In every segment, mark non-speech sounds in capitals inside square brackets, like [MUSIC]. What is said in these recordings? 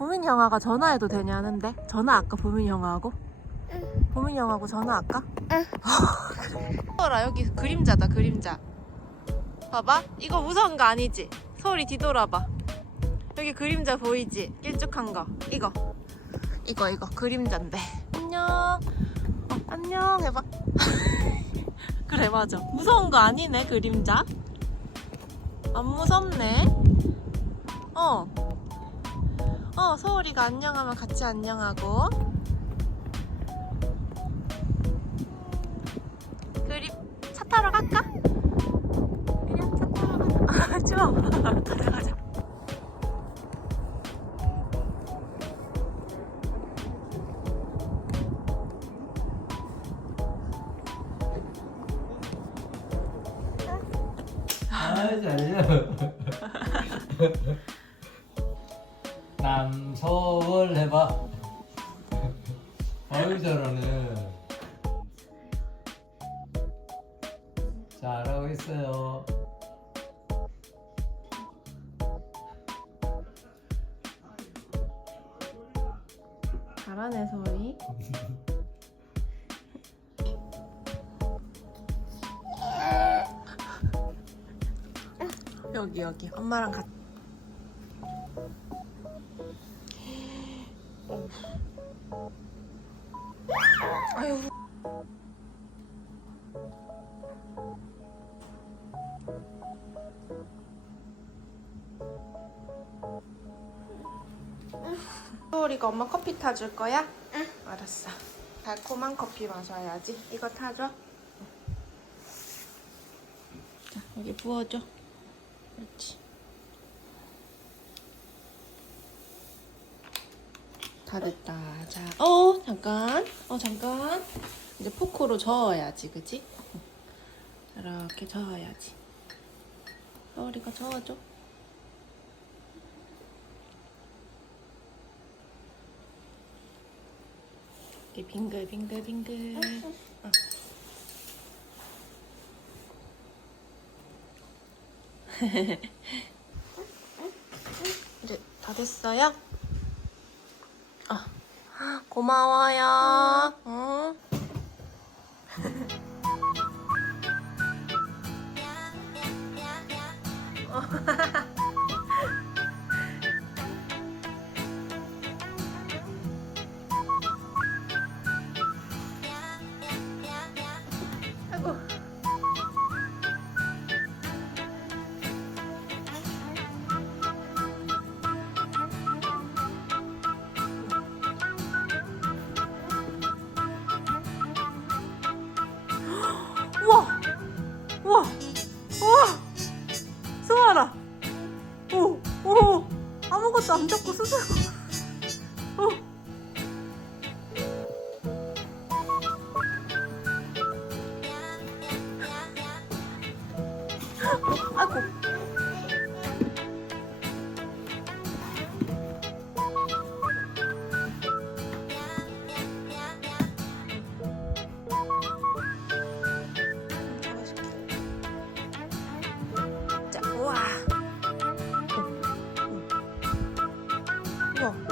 보민 형아가 전화해도 되냐는데? 전화 아까 보민 형아하고? 보민 형하고 전화 아까? 응. 서울아 여기 그림자다 그림자. 봐봐. 이거 무서운 거 아니지? 서울이 뒤돌아봐. 여기 그림자 보이지? 길쭉한 거. 이거. 이거 이거. 그림자인데. 안녕. 어, 안녕. 해봐. [LAUGHS] 그래 맞아. 무서운 거 아니네 그림자. 안 무섭네. 어 어, 서울이가 안녕하면 같이 안녕하고. 그림 차 타러 갈까? 그냥 차 타러 가자. [LAUGHS] 아, 추워. 가자, 가자. 남서울 해봐. [LAUGHS] 어유 잘하네. 잘하고 있어요. 잘하네, 서울이. 여기, 여기. 엄마랑 같이. 아유. 소울이가 엄마 커피 타줄 거야? 응. 알았어. 달콤한 커피 마셔야지. 이거 타줘. 자, 여기 부어줘. 그렇지. 다 됐다. 자, 어, 잠깐. 어, 잠깐. 이제 포크로 저어야지, 그지? 이렇게 저어야지. 서울이가 저어줘. 이렇게 빙글 빙글 빙글. 어. [LAUGHS] 이제 다 됐어요? 아, 고마워요. 응. [LAUGHS]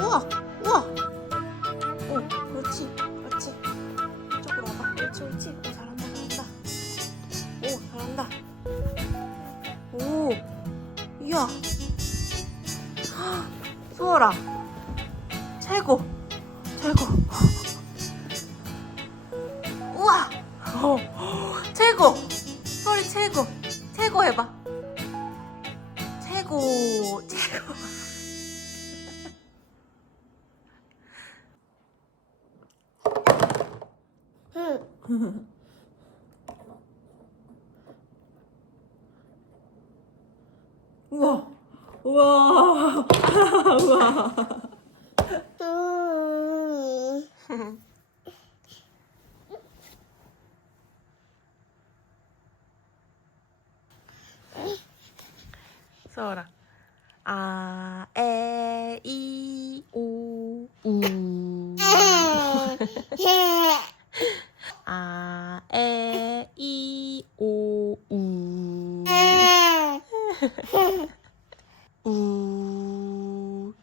우와, 우와. 오, 그렇지, 그렇지. 이쪽으로 와봐. 옳지, 옳지. 오, 잘한다, 잘한다. 오, 잘한다. 오, 이야. 헉, 수월아. 최고. 최고. 우와. 어, 최고. 소리 최고. 최고 해봐. 우와. 우와. 우와. 음. 서울아. 아, 에, 이, 오, 우. 아, 에, 이, 오, 우. 우.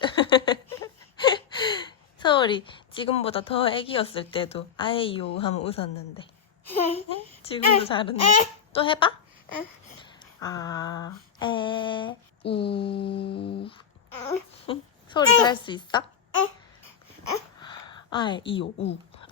[LAUGHS] 서울이 지금보다 더 애기였을 때도 아에이오 하면 웃었는데 지금도 잘했네 또 해봐 아, 아에 우 서울이도 할 수 있어? 아에이오 우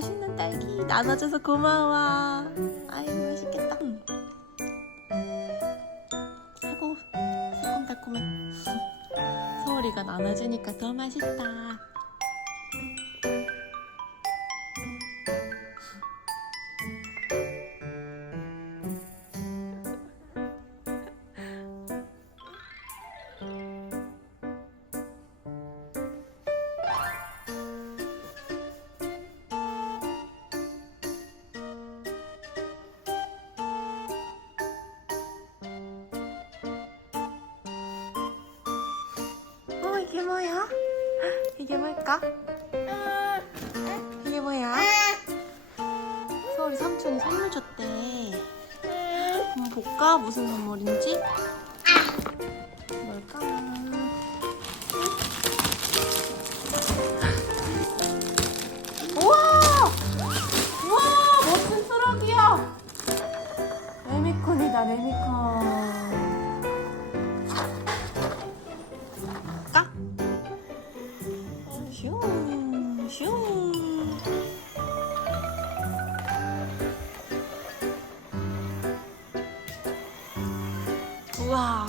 맛있는 딸기 나눠줘서 고마워. 아이고 맛있겠다. 음. 아이고 새콤달콤해 서울이가 [LAUGHS] 나눠주니까 더 맛있다 뭐야? 이게 뭘까? 이게 뭐야? 서울이 삼촌이 선물 줬대. 한번 볼까? 무슨 선물인지? 슝, 슝. 우와.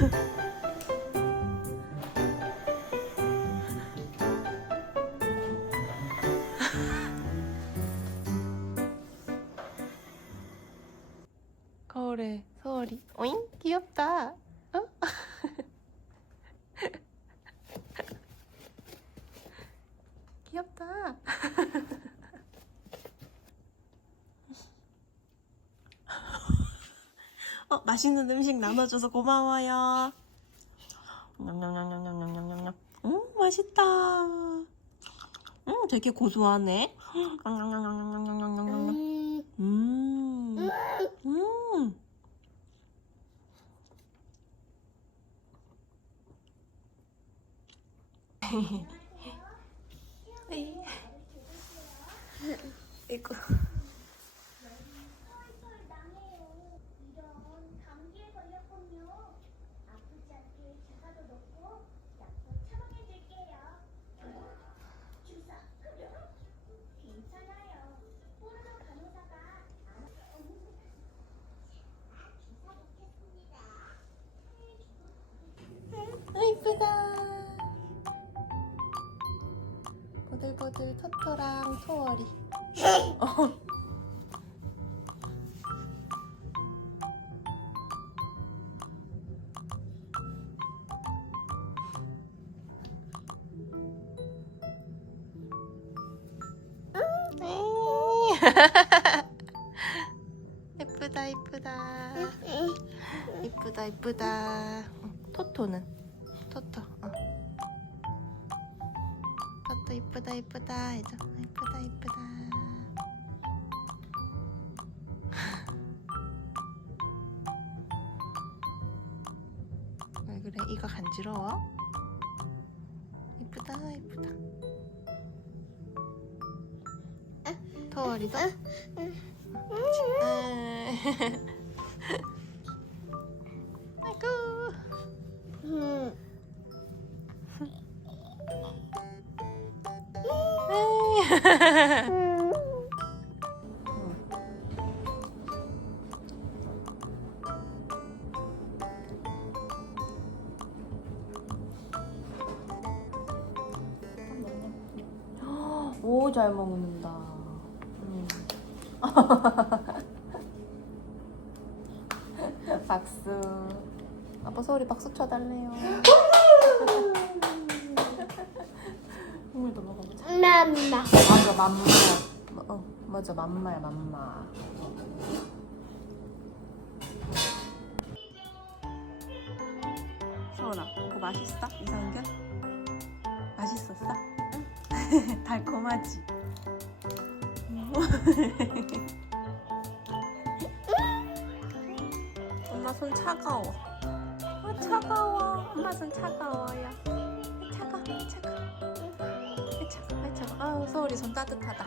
[LAUGHS] 거울에 서울이 오잉 귀엽다 어? 귀엽다 어 맛있는 음식 나눠줘서 고마워요. 냠냠냠냠냠냠냠냠. 음 맛있다. 음 되게 고소하네. 음, 음. 음. [LAUGHS] 이거 토토랑 토월이. 어. [LAUGHS] 예쁘다 예쁘다. 이쁘다 이쁘다. 응, 토토는 토토 이쁘다 이쁘다. 해줘 이쁘다 이쁘다. 왜 그래? 이가 간지러워? 이쁘다 이쁘다. 토월이도 [LAUGHS] 아이고. 음, [LAUGHS] 오, 잘 먹는다. 음. [LAUGHS] 박수. 아빠 소리 박수 쳐달래요. [LAUGHS] 국물도 먹어보자. 맘마. 맞아 맘마야. 어 맞아 맘마야 맘마. 서울아 그거 맛있어? 이상균? 맛있었어? 응? [LAUGHS] 달콤하지? [LAUGHS] 엄마 손 차가워. 아 차가워. 엄마 손 차가워요. 차가 차가. 서울이 손 따뜻하다.